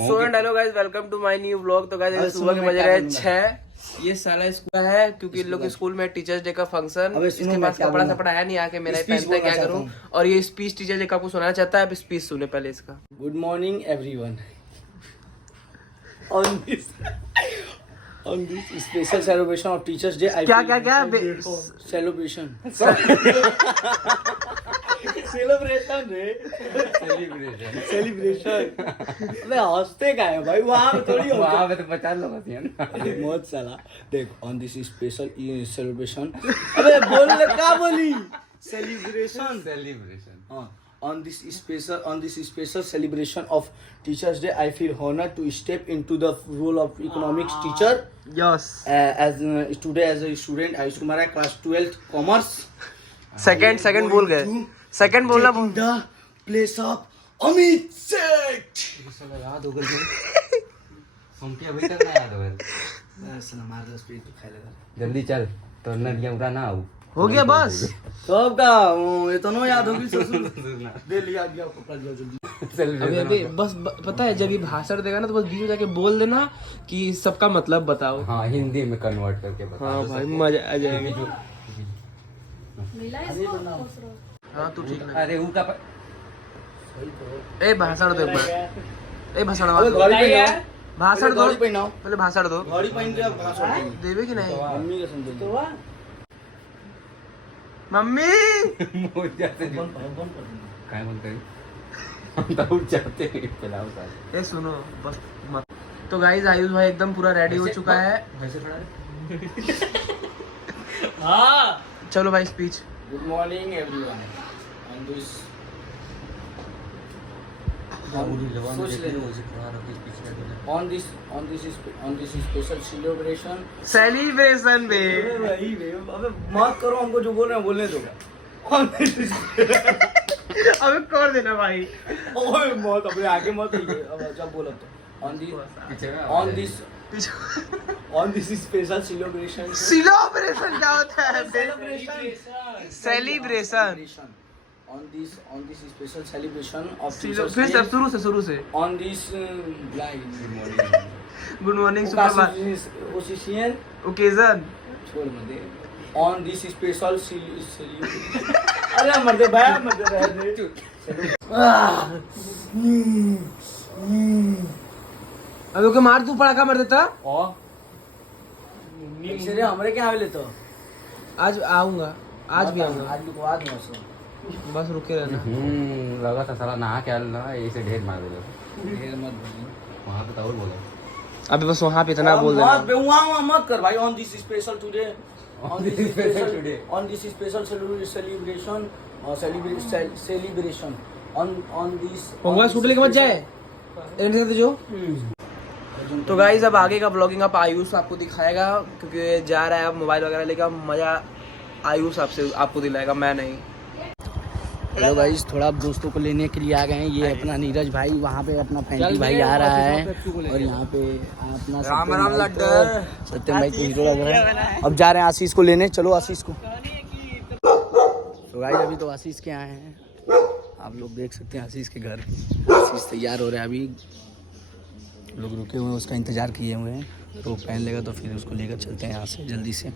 So and hello guys, welcome to my new vlog. तो guys सुबह के बज रहे हैं 6। ये साला स्कूल है क्योंकि इन लोग के स्कूल में टीचर्स डे का फंक्शन। इसके पास कपड़ा सपड़ा है नहीं, आके मेरा ही पहनता है, क्या करूं। और ये स्पीच टीचर डे का आपको सुनाना चाहता है। अब स्पीच सुने पहले इसका। Good morning everyone. on this special celebration of Teachers Day, I क्या celebration अबे हंसते का है भाई, वहाँ पे थोड़ी होता है, वहाँ पे तो 50 लोग होते हैं ना। बहुत साला। देख ऑन दिस स्पेशल सेलिब्रेशन, अबे बोल क्या बोली, सेलिब्रेशन हाँ। On this special celebration of Teachers Day, I feel honored to step into the role of economics teacher. Yes Today as a student, Ayush Kumar है, class 12th commerce. सेकंड बोल गए, second बोलना Taking the place of Amit Seth. याद हो गया हमके अभी तक ना याद हो गया। मार दो स्पीड तो खाई लगा। जल्दी चल तो नदिया उड़ा ना आओ। हो गया बस। सब का ये तो नो याद होगी ससुर दे लिया गया पकड़ लिया जल्दी। अभी बस पता है, जब ये भाषण देगा ना तो बस बीच में जाके बोल देना कि सबका मतलब बताओ। हाँ, हिंदी में कन्वर्ट करके बता। हाँ भाई, मजा आ जाएगा। हाँ तू ठीक है। अरे ऊ का ए भाषण दो एक बार। ए भाषण अबे घड़ी पे ना, भाषण दो घड़ी पहनाओ, पहले भाषण दो। घड़ी पहन के भाषण दो। देवे कि नहीं मम्मी के समझ तो मम्मी। मोजा से काय बोलते हैं हम तो उठ जाते हैं पिलाओ साथ। ए सुनो बस मत। तो गाइस आयुष भाई एकदम पूरा रेडी हो चुका है। वैसे खड़ा है। हाँ। चलो भाई speech. Good morning everyone. on this special celebration बे अबे मत करो, हमको जो बोल रहे हैं बोलने दो। अबे कर देना भाई। ओए मत, अपने आगे मत। अब जब बोला तो on this special celebration क्या होता है? Celebration. on this special celebration of फिर Teachers से Day, शुरू से on this गुड मॉर्निंग सुप्रभात occasion, ओकेजन। छोड़ मत दे। on this special अरे मत दे भाई, मत दे रह दे। अब ओके मार, तू पड़ाका मार देता। रे हमरे क्या आवे तो आज आऊंगा, आज भी आऊंगा। आज को बाद में सो बस रुके रहना। लगा था साला नहा के आना ऐसे ढेर मार देगा। ढेर मत बोल, वहाँ पे तो और बोला। अभी बस वहाँ पे इतना बोल देना। मत बे, वहाँ मत कर भाई। on this special today, on this special celebration on this होगा शूट लेके मत जाए जो। तो गाइस अब आगे का ब्लॉगिंग आप आयुष आपको दिखाएगा, क्योंकि जा रहा है अब मोबाइल वगैरह लेकर। मजा आयुष आपको दिलाएगा, मैं नहीं। हेलो गाइस, थोड़ा अब दोस्तों को लेने के लिए आ गए हैं। ये अपना नीरज भाई, वहाँ पे अपना फैंटी भाई आ रहा है, और यहाँ पे अपना सत्यम भाई को हीरो लग रहा है। अब जा रहे हैं आशीष को लेने। चलो आशीष को। तो गाइस अभी तो आशीष के आए हैं, आप लोग देख सकते हैं आशीष के घर। आशीष तैयार हो रहा है, अभी लोग रुके हुए हैं, उसका इंतज़ार किए हुए हैं। तो पहन लेगा तो फिर उसको लेकर चलते हैं यहाँ से जल्दी से।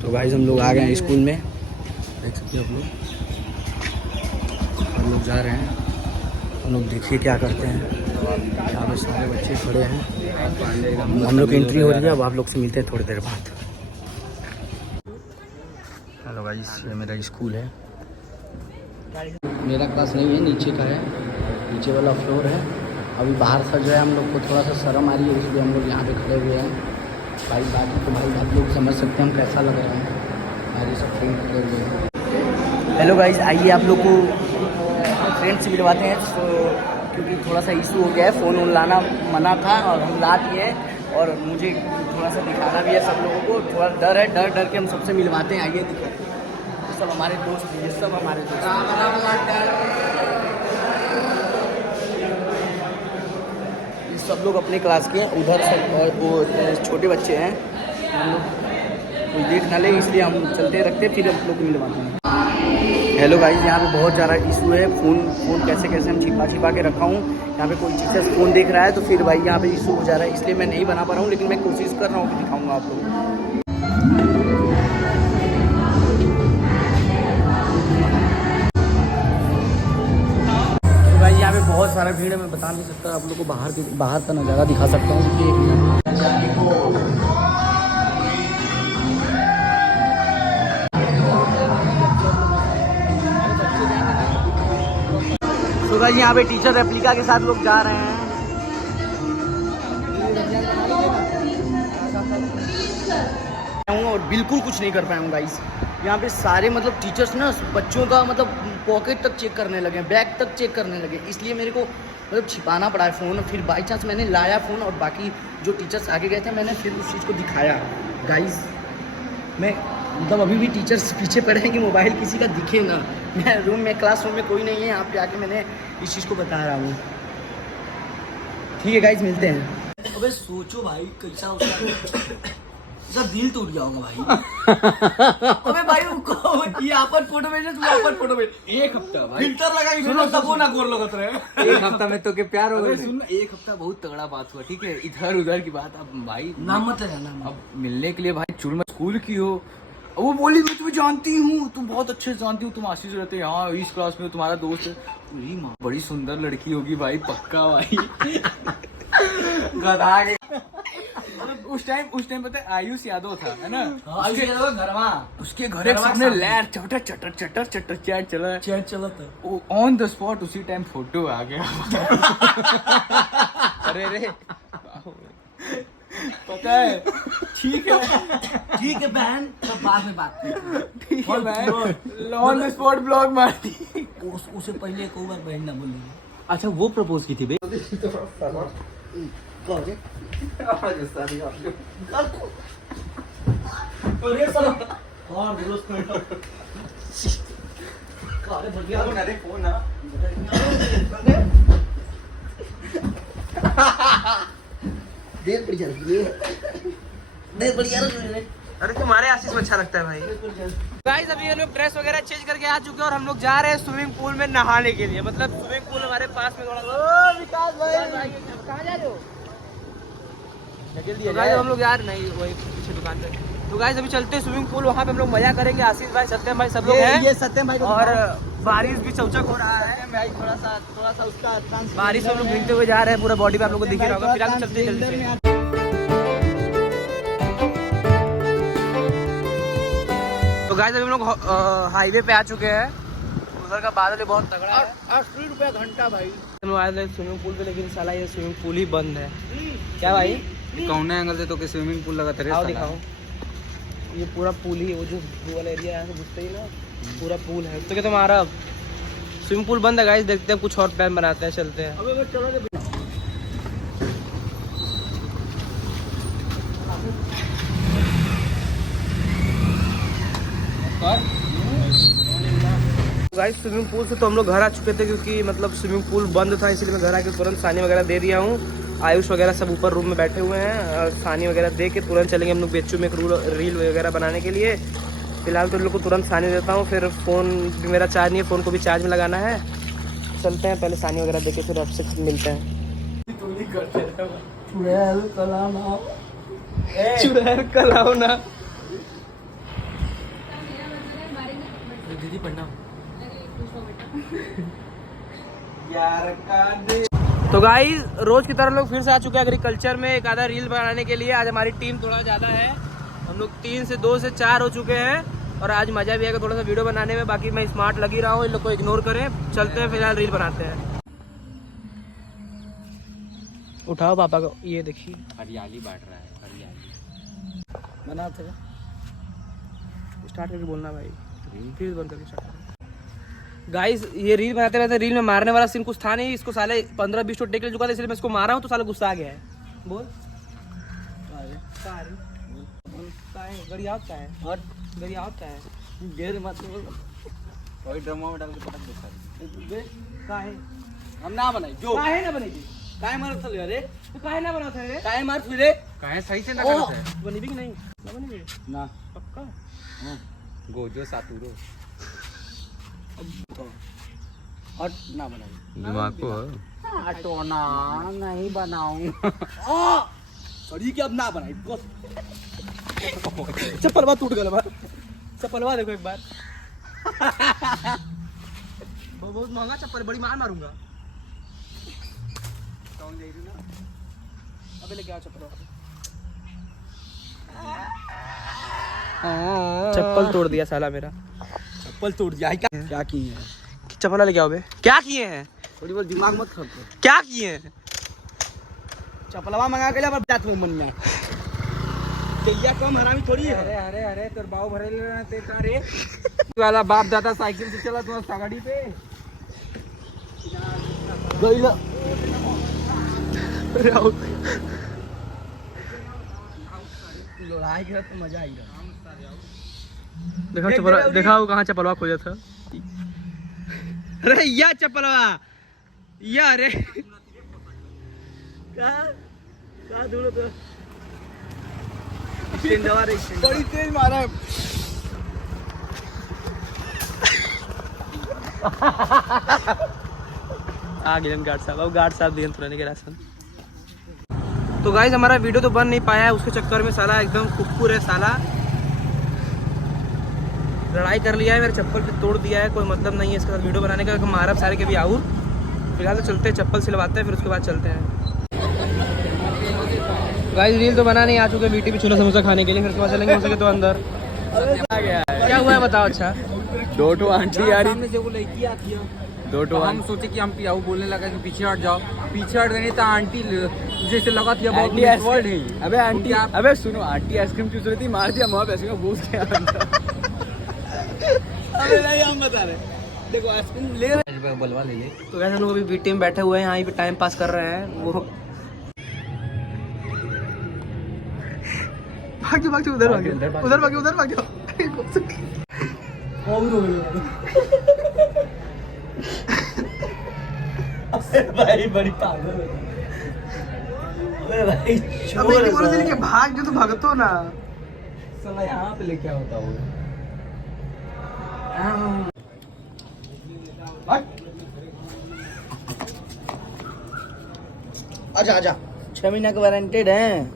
तो गाइस हम लोग आ गए हैं स्कूल में, देख सकते हैं आप लोग। हम लोग जा रहे हैं, हम लोग देखिए क्या करते हैं। यहाँ पे सारे बच्चे खड़े हैं, हम लोग एंट्री हो रही है। अब आप लोग से मिलते हैं थोड़ी देर बाद। हेलो गाइस, ये मेरा स्कूल है। मेरा क्लास नहीं है, नीचे का है, नीचे वाला फ्लोर है। अभी बाहर से जो है हम लोग को थोड़ा सा शर्म आ रही है, इसलिए हम लोग यहाँ पे खड़े हुए हैं। भाई बाकी तो भाई आप लोग समझ सकते हैं हम कैसा लग रहा है। हमारे सब फ्रेंड खड़े हुए हैं। हेलो गाइस, आइए आप लोग को फ्रेंड से मिलवाते हैं। तो क्योंकि थोड़ा सा इशू हो गया है, फ़ोन लाना मना था और हम ला दिए, और मुझे थोड़ा सा दिखाना भी है सब लोगों को। थोड़ा डर है, डर के हम सबसे मिलवाते हैं। आइए दिखाते हैं। ये सब हमारे दोस्त, ये सब हमारे दोस्त। सब लोग अपने क्लास के हैं, उधर सब और वो छोटे बच्चे हैं। हम लोग कोई देख ना ले, इसलिए हम चलते रखते, फिर हम लोग मिलवाते हैं। हेलो गाइस, यहाँ पे बहुत ज़्यादा इशू है। फ़ोन कैसे हम छिपा के रखा हूँ। यहाँ पे कोई टीचर फ़ोन देख रहा है तो फिर भाई यहाँ पे इशू हो जा रहा है, इसलिए मैं नहीं बना पा रहा हूँ, लेकिन मैं कोशिश कर रहा हूँ कि दिखाऊंगा आप लोगों को। तो भाई यहाँ पे बहुत सारा भीड़ है, मैं बता नहीं सकता आप लोग को, बाहर का नज़ारा दिखा सकता हूँ कि तो भाई यहाँ पे टीचर रेप्लिका के साथ लोग जा रहे हैं। और बिल्कुल कुछ नहीं कर पाया हूँ गाइस। यहाँ पे सारे मतलब टीचर्स ना बच्चों का मतलब पॉकेट तक चेक करने लगे, बैग तक चेक करने लगे, इसलिए मेरे को मतलब छिपाना पड़ा है फ़ोन। फिर बाई चांस मैंने लाया फ़ोन और बाकी जो टीचर्स आगे गए थे मैंने फिर उस चीज़ को दिखाया। गाइस मैं मतलब अभी भी टीचर्स पीछे पड़े हैं कि मोबाइल किसी का दिखे ना। मैं रूम में क्लासरूम में कोई नहीं है, यहाँ पे आके मैंने इस चीज़ को बता रहा हूँ। ठीक है गाइस, मिलते हैं। अबे सोचो भाई कैसा उसका दिल टूट गया होगा भाई। अबे भाई उनको ये आपन फोटो भेजे, तुम आपन फोटो भेज। एक हफ्ता भाई फिल्टर लगा के भेजो तब वो ना गोर लगत रहे। एक हफ्ता में तो के प्यार हो गया। सुन, एक हफ्ता बहुत तगड़ा बात हुआ, ठीक है, इधर उधर की बात। अब भाई नाम मत लेना, अब मिलने के लिए भाई चुड़मा स्कूल की हो, अब वो बोली मैं तुम्हें जानती हूँ, तुम बहुत अच्छे से जानती हूँ, तुम आशीष रहते हैं यहाँ इस क्लास में, तुम्हारा दोस्त है। पूरी माँ बड़ी सुंदर लड़की होगी भाई, पक्का भाई। गधा के उस टाइम पता है आयुष यादव था, है ना? उसके घर एक सामने लैर चटर चटर चटर चटर चैट चला था। ऑन द स्पॉट उसी टाइम फोटो आ गया। अरे रे पता है, ठीक है बहन, सब बाद में बात करेंगे। ठीक है बहन, ऑन द स्पॉट ब्लॉग मार दी। उसे पहले एक बार बहन ना बोलेंगे। अच्छा वो प्रपोज की थी बे? अरे तुम्हारे आशीष में अच्छा लगता है भाई। गाइस अभी ये लोग ड्रेस वगैरह चेंज करके आ चुके हैं और हम लोग जा रहे हैं स्विमिंग पूल में नहाने के लिए। मतलब स्विमिंग पूल हमारे पास में थोड़ा। विकास भाई कहाँ जा रहे हो? तो गाइस हम लोग यार नहीं वही पीछे दुकान पे। तो गाइस अभी चलते हैं स्विमिंग पूल, वहाँ पे हम लोग मजा करेंगे। आशीष भाई, सत्यम भाई सब लोग हैं। ये सत्यम भाई और बारिश भी चौचक हो रहा है भाई, थोड़ा सा उसका बारिश में हम लोग भीगते हुए जा रहे हैं, पूरा बॉडी पे आप लोगों को दिख रहा होगा। फिर आगे चलते हैं जल्दी से। तो गाइस अभी हम लोग हाईवे पे आ चुके हैं। उधर का बादल बहुत तगड़ा है। 80 रुपया घंटा भाई। हम आए थे स्विमिंग पूल पे, लेकिन साला ये स्विमिंग पूल ही बंद है। क्या भाई? कौन एंगल से तो के स्विमिंग पूल लगा था? दिखाओ, ये पूरा पूल ही, वो जो ब्लू वाला एरिया है घुसते ही ना पूरा पूल है। तो क्या तुम्हारा स्विमिंग पूल बंद है गाइस? देखते हैं कुछ और प्लान बनाते हैं, चलते हैं। गाइस स्विमिंग पूल से तो हम लोग घर आ चुके थे, क्योंकि मतलब स्विमिंग पूल बंद था, इसलिए मैं घर आके तुरंत सानी वगैरह दे दिया हूँ। आयुष वगैरह सब ऊपर रूम में बैठे हुए हैं। सानी वगैरह दे के तुरंत चलेंगे हम लोग बेचू में एक रील वगैरह बनाने के लिए। फिलहाल तो इन लोग को तुरंत सानी देता हूँ, फिर फ़ोन भी मेरा चार्ज नहीं है, फ़ोन को भी चार्ज में लगाना है। चलते हैं पहले सानी वगैरह दे के, फिर आपसे मिलते हैं। चुड़ैल कलाओ ना दीदी पढ़ना। तो गाइस रोज की तरह लोग फिर से आ चुके हैं एग्रीकल्चर में एक आधा रील बनाने के लिए। आज हमारी टीम थोड़ा ज़्यादा है, हम लोग 2 से 4 हो चुके हैं और आज मज़ा भी आएगा थोड़ा सा वीडियो बनाने में। बाकी मैं स्मार्ट लगी रहा हूँ, इन लोग को इग्नोर करें। चलते हैं फिलहाल रील बनाते हैं। उठाओ पापा को, ये देखिए हरियाली बांट रहा है, हरियाली बनाते हैं। स्टार्ट करके बोलना भाई, फिर बंद करके स्टार्ट। गाइस ये रील बनाते रहते, रील में मारने वाला सीन कुछ था नहीं। इसको साले 15-20 तो टेक ले चुका था, इसलिए मैं इसको मारा हूँ तो साला गुस्सा आ गया है। बोल गरियावता है और गरियावता है गेर मत बोल। कोई ड्रामा में डाल के पटक देता है। काहे हम ना बनाई जो काहे ना बनेगी? काहे मारत थले रे? तू काहे ना बनाता है रे? काहे मार फिरे? काहे सही से ना करता है? बनेगी कि नहीं? ना बनेगी ना पक्का। गोजो सातुरो। हट ना बनाइए। दिमाग को हटो ना, नहीं बनाऊंगा। सॉरी कि अब ना बनाई बस। चप्पलवा टूट गया बार, चप्पलवा देखो एक बार। बहुत महंगा चप्पल, बड़ी मार मारूंगा। अबे लेके आओ चप्पल। चप्पल तोड़ दिया साला मेरा। चप्पल तोड़ दिया। क्या किए हैं? चप्पल लेके आओ बे। क्या किए हैं? थोड़ी बहुत दिमाग मत खराब कर। क्या किए हैं? चप्पलवा मंगा के ले, पर जात में मन में कैया कम हरामी थोड़ी है। अरे अरे अरे तेरे बाव भरे लेना ते का रे वाला बाप दादा साइकिल से चला तू गाड़ी पे। गईला लड़ाई के तो मजा आई रहा। देखा चप्पल, देखा वो कहाँ चप्पलवा खोजा था। अरे या चप्पलवा या रे का दूर तो स्टैंडवा रे, बड़ी तेज मारा। आ गए गार्ड साहब। अब गार्ड साहब दिए थोड़ा के राशन। तो गाइस हमारा वीडियो तो बन नहीं पाया है, उसके चक्कर में साला एकदम कुक्कुर है साला। लड़ाई कर लिया है, मेरे चप्पल पे तोड़ दिया है। कोई मतलब नहीं है इसके साथ वीडियो बनाने का। मारा सारे के भी आऊँ। फिलहाल तो चलते हैं, चप्पल सिलवाते हैं, फिर उसके बाद चलते हैं। गाइस रील तो बना नहीं, आ चुके वीटी भी छोला समोसा खाने के लिए। फिर उसके बाद चलेंगे हो सके तो अंदर। क्या हुआ है बताओ। अच्छा दो आंटी आ रही, लड़की आती है। दो हम सोचे कि हम पियाऊ बोलने लगा कि पीछे हट जाओ। पीछे हट गए तो आंटी जैसे लगा थी बहुत वर्ड है। अबे आंटी, अबे सुनो, आंटी आइसक्रीम चूस रही थी, मार दिया मुँह पे आइसक्रीम घुस गया। अबे नहीं, हम बता रहे देखो आइसक्रीम ले रहे बलवा ले ले। तो वैसे लोग अभी बीटी में बैठे हुए हैं, यहाँ पे टाइम पास कर रहे हैं। वो भाग जाओ, भाग जाओ, उधर भाग जाओ, उधर भाग जाओ, उधर भाग जाओ। भाई बड़ी पागल है। अबे भाई अबे ये बोलो कि भाग जो तो भगतो ना। साला यहाँ पे लेके होता वो। आजा आजा, 6 महीना का वारंटेड है।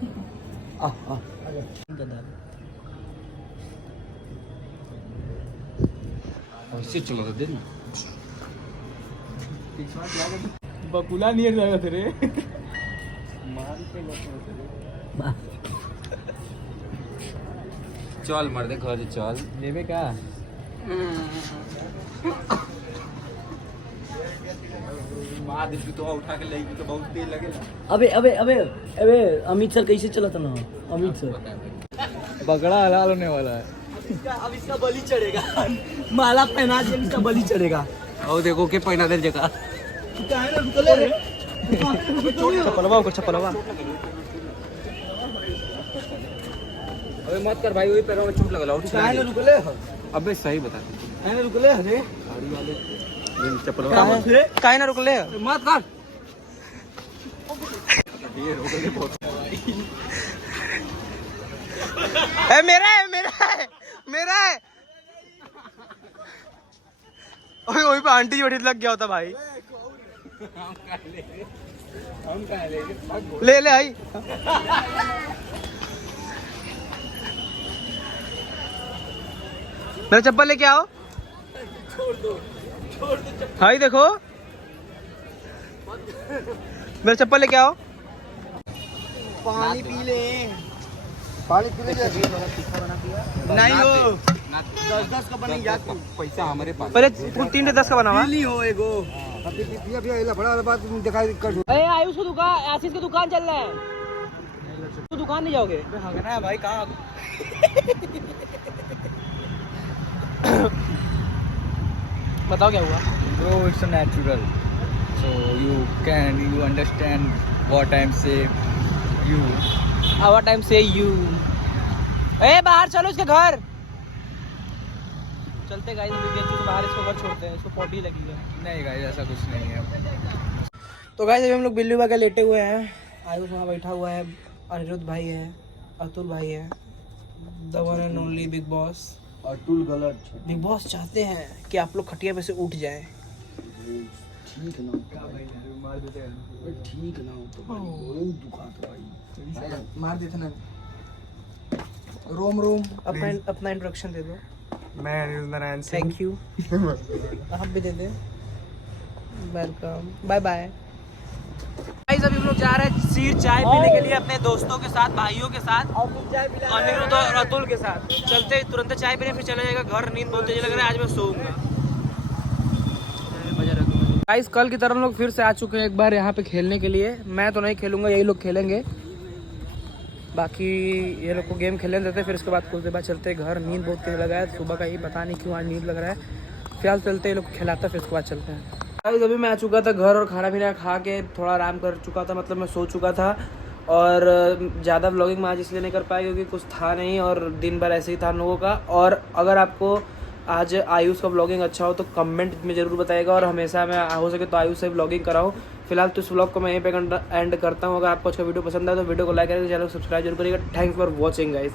ऐसे चलो दे ना। बकुला नहीं जाएगा तेरे। चल मर दे घर चल। लेवे का मार दे तो उठा के लेगी तो बहुत तेज लगेगा। अबे अबे अबे अबे अमित सर कैसे चला था ना? अमित सर बकरा हलाल होने वाला है। अब इसका बलि चढ़ेगा। माला पहना दिया, इसका बलि चढ़ेगा। और देखो के पहना दे जगह। चप्पलवा को चप्पलवा। अबे मत कर भाई, वही पैरों में चोट लगला। रुकले अबे सही बता, रुकले अरे चप्पल काहे ना रुकले। मत कर। ए मेरा है, मेरा है, मेरा है। ओए ओए पे आंटी जोड़ी लग गया होता भाई। ले ले आई। मेरा चप्पल लेके आओ। भाई देखो, मेरा चप्पल लेके आओ। पानी पी ले, पानी पी ले। नहीं हो 10-10 का बनेगा यार। पैसा हमारे पास। पहले 3 से 10 का बनावा। नहीं हो एगो। अरे आयुष की दुकान, आशीष की दुकान चल रहा है। तो दुकान नहीं जाओगे? भागना है भाई, कहाँ? बताओ क्या हुआ? Bro, it's a natural. So you understand what I'm saying. You. Our time say you. ए बाहर चलो इसके घर। चलते गाइस, अभी बेचू तो बाहर इसको घर छोड़ते हैं, इसको पॉटी लगी है। नहीं गाइस, ऐसा कुछ नहीं है। तो गाइस अभी हम लोग बिल्ली बागा लेटे हुए हैं। आयुष वहाँ बैठा हुआ है, अनिरुद्ध भाई है, अतुल भाई है, the one and only big boss. और टूल गलत। बिग बॉस चाहते हैं कि आप लोग खटिया पे से उठ जाएं। ठीक ना ठीक ना हो तो बहुत दुखा तो भाई मार देते ना। रोम रोम अपना इंट्रोडक्शन दे दो। मैं अनिरुद्ध नारायण सिंह। Thank you. आप भी दे दे। Welcome, bye bye. गाइस अभी हम लोग जा रहे हैं सीर चाय पीने के लिए अपने दोस्तों के साथ, भाइयों के साथ, अनिरुद्ध और अतुल के साथ। चलते तुरंत चाय पीने, फिर चला जाएगा घर। नींद बहुत तेज लग रहा है, आज मैं सोऊंगा। गाइस कल की तरह हम लोग फिर से आ चुके हैं एक बार यहाँ पे खेलने के लिए। मैं तो नहीं खेलूंगा, यही लोग खेलेंगे। बाकी ये लोग को गेम खेलने देते, फिर उसके बाद कुछ देर बाद चलते घर। नींद बहुत तेज लगा है सुबह का, ही पता नहीं क्यों आज नींद लग रहा है। फिलहाल चलते ये लोग खिलाता, फिर उसके बाद चलते हैं। गाइस अभी मैं आ चुका था घर और खाना पीना खा के थोड़ा आराम कर चुका था, मतलब मैं सो चुका था। और ज़्यादा व्लॉगिंग मैं आज इसलिए नहीं कर पाया क्योंकि कुछ था नहीं और दिन भर ऐसे ही था हम लोगों का। और अगर आपको आज आयुष का व्लॉगिंग अच्छा हो तो कमेंट में ज़रूर बताइएगा, और हमेशा मैं हो सके तो आयुष से व्लॉगिंग कराऊँ। फिलहाल तो इस व्लॉग को मैं यहीं पे एंड करता हूँ। अगर आपको अच्छा वीडियो पसंद आए तो वीडियो को लाइक करिएगा, चैनल को सब्सक्राइब जरूर करिएगा। Thanks for watching guys.